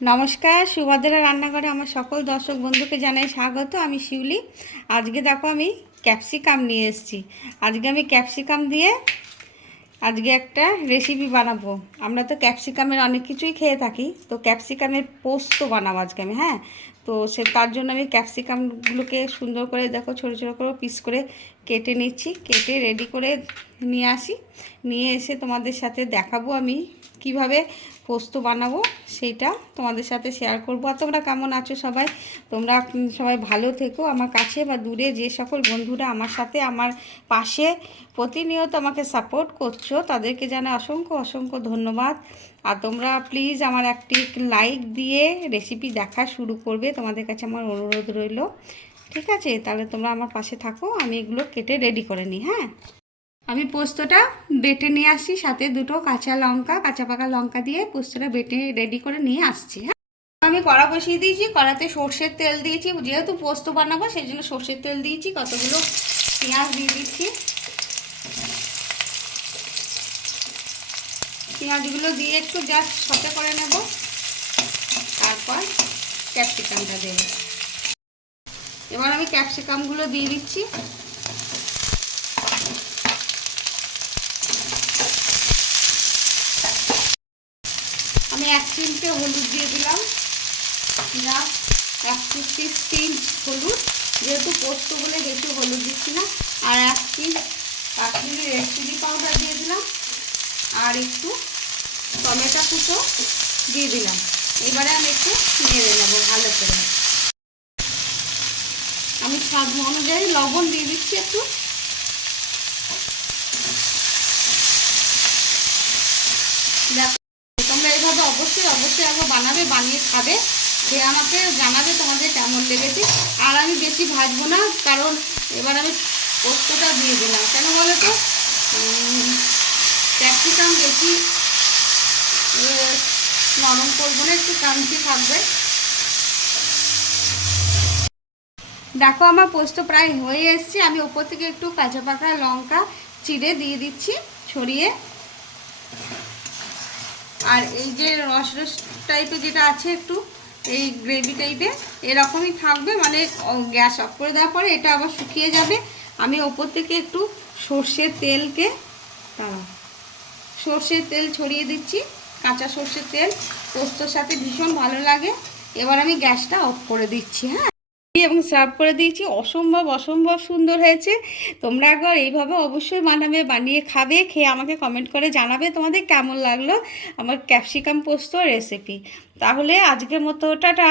নমস্কার, সুভদ্রা রান্নাঘরে আমার সকল দর্শক বন্ধুকে জানাই স্বাগত। আমি শিউলি। আজকে দেখো আমি ক্যাপসিকাম নিয়ে এসেছি। আজকে আমি ক্যাপসিকাম দিয়ে একটা রেসিপি বানাবো। আমরা তো ক্যাপসিকামের অনেক কিছুই খেয়ে থাকি, তো ক্যাপসিকামের পোস্ত বানাবো আজকে আমি। হ্যাঁ, তো তার জন্য আমি ক্যাপসিকামগুলোকে সুন্দর করে দেখো ছোটো ছোটো করে পিস করে কেটে নিচ্ছি। কেটে রেডি করে নিয়ে এসে তোমাদের সাথে দেখাবো আমি কিভাবে পোস্ত বানাবো, সেইটা তোমাদের সাথে শেয়ার করবো। আর তোমরা কেমন আছো সবাই? তোমরা সবাই ভালো থেকো। আমার কাছে বা দূরে যে সকল বন্ধুরা আমার সাথে আমার পাশে প্রতিনিয়ত আমাকে সাপোর্ট করছো, তাদেরকে জানাই অসংখ্য অসংখ্য ধন্যবাদ। আর তোমরা প্লিজ আমার একটি লাইক দিয়ে রেসিপি দেখা শুরু করবে, তোমাদের কাছে আমার অনুরোধ রইল। ঠিক আছে, তাহলে তোমরা আমার পাশে থাকো। আমি এগুলো কেটে রেডি করে নিই। হ্যাঁ, আমি পোস্তটা বেটে নিয়ে আসি, সাথে দুটো কাঁচা পাকা লঙ্কা দিয়ে পোস্তটা বেটে রেডি করে নিয়ে আসছি। হ্যাঁ, আমি কড়া বসিয়ে দিয়েছি। কড়াতে সর্ষের তেল দিয়েছি, যেহেতু পোস্ত বানাবো সেই জন্য সর্ষের তেল দিয়েছি। কতগুলো পেঁয়াজ দিয়ে দিচ্ছি। পেঁয়াজগুলো দিয়ে একটু জাস্ট সতে করে নেব, তারপর ক্যাপসিকামটা দেব। এবার আমি ক্যাপসিকামগুলো দিয়ে দিচ্ছি। আমি 1 চিমটে হলুদ দিয়ে দিলাম, যা 1 পিঞ্চ হলুদ, যেহেতু পোস্ত বলে বেশি হলুদ দিচ্ছি না। আর 1 pinch Kashmiri red chilli powder দিয়ে দিলাম, আর একটু টমেটো কুচো দিয়ে দিলাম। এবারে আমি একটু নেড়ে নেব ভালো করে। আমি স্বাদ অনুযায়ী লবণ দিয়ে দিচ্ছি একটু। দেখো, তোমরা এইভাবে অবশ্যই একবার বানাবে, বানিয়ে খাবে, সে আমাকে জানাবে তোমাদের কেমন লেগেছে। আর আমি বেশি ভাজবো না, কারণ এবার আমি পোস্তটা দিয়ে দিলাম। কেন বলো তো, ক্যাপসিকাম বেশি নরম করবো না, একটু ক্রাঞ্চি থাকবে। দেখো, আমার পোস্ত প্রায় হয়ে এসছে। আমি ওপর থেকে একটু কাঁচা পাকা লঙ্কা চিড়ে দিয়ে দিচ্ছি ছড়িয়ে। আর এই যে রস রস টাইপের যেটা আছে, একটু এই গ্রেভি টাইপের এরকমই থাকবে, মানে গ্যাস অফ করে দেওয়ার পরে এটা আবার শুকিয়ে যাবে। আমি ওপর থেকে একটু সর্ষের তেল ছড়িয়ে দিচ্ছি, কাঁচা সর্ষের তেল। পোস্তর সাথে ভীষণ ভালো লাগে। এবার আমি গ্যাসটা অফ করে দিচ্ছি। হ্যাঁ, এবং সার্ভ করে দিয়েছি। অসম্ভব সুন্দর হয়েছে। তোমরা একবার এইভাবে অবশ্যই বানাবে, বানিয়ে খাবে, খেয়ে আমাকে কমেন্ট করে জানাবে তোমাদের কেমন লাগলো আমার ক্যাপসিকাম পোস্ত রেসিপি। তাহলে আজকের মতো টাটা।